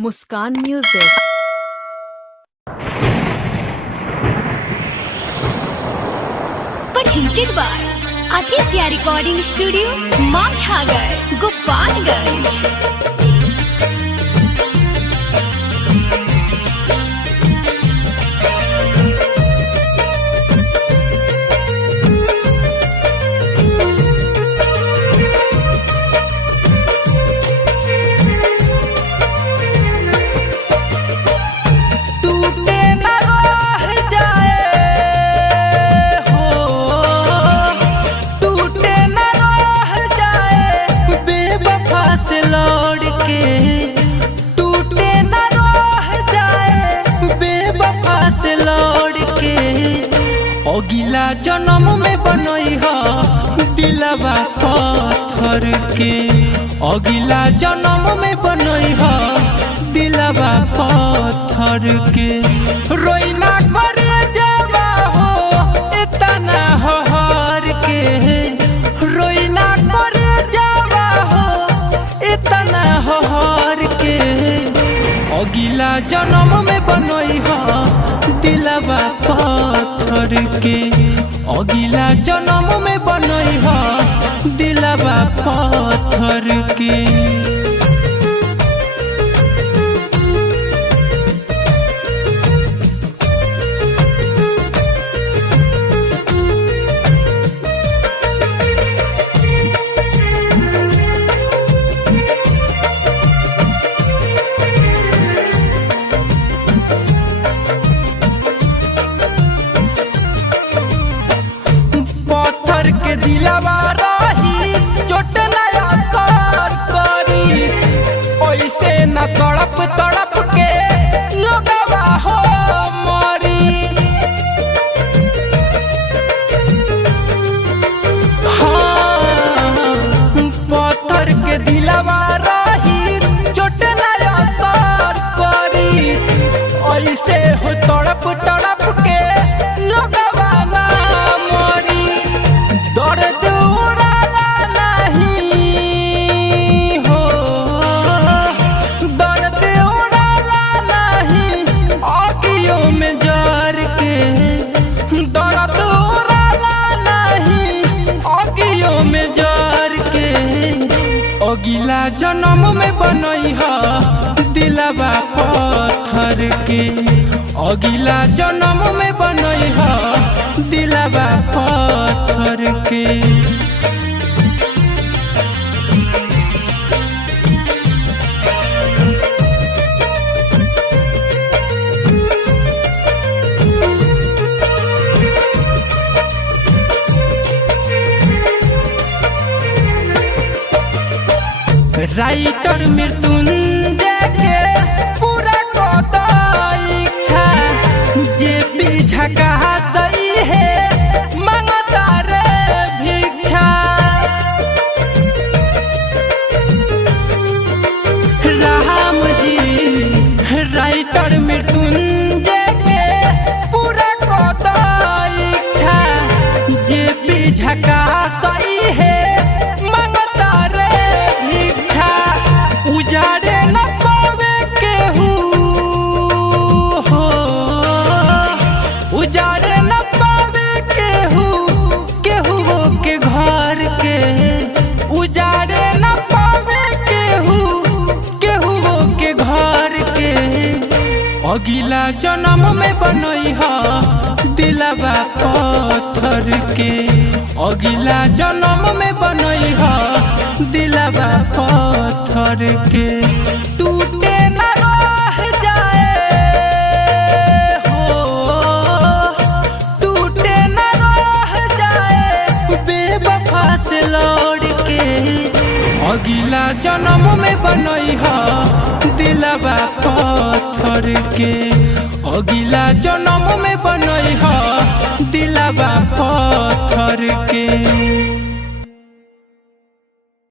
Muskan music. presented by Aditya Recording Studio, Mazhagar, Gopalganj। अगिला जन्म में बनई हो दिलवा पत्थर के, अगिला जन्म में बनई हो दिलवा पत्थर के। रोइना करे जावा हो इतना हर के, रोइना करे जावा हो इतना हर के। अगिला जन्म में बनई हो दिलवा पत्थर के, अगिला जन्म में बनई हो दिलवा पत्थर के। के दिलवा रही चोट नया कर करी, ऐसे न तड़प तड़प के लोगवा हो मरी। हाँ, पत्थर के दिलवा रही चोट नया कर करी, ऐसे हो तड़प तड़प के लोगवा ना मरी। दर्द उड़ाला नहीं हो, दर्द उड़ाला नहीं आँखियों में जर के, दर्द उड़ाला नहीं आँखियों में जर के। अगिला जन्म में बनई हो दिलवा पत्थर के, अगिला जन्म में बनई हो दिलवा पत्थर के। राइटर मृत्युंजय के पूरा कदा इच्छा, जे पीछा कहा सही है मंगता रे भिक्षा। राम जी राइटर मृत्युंजय के पूरा कदा इच्छा, जे पीछा कहा सही है मंगता रे भिक्षा। उजाड़े न पावे केहू हो, उजाड़े न पावे केहू केहू के घर के, उजाड़े न पावे केहू केहू के घर के। अगिला जन्म में बनई हो दिलवा पत्थर के, अगिला जन्म में बनई हो दिलवा पत्थर के। टूटे न रह जाए हो, टूटे न रह जाए बेवफा से लौट के। अगिला जन्म में बनई हो दिलवा पत्थर के, अगिला जन्म में बनई हो दिलवा पत्थर के।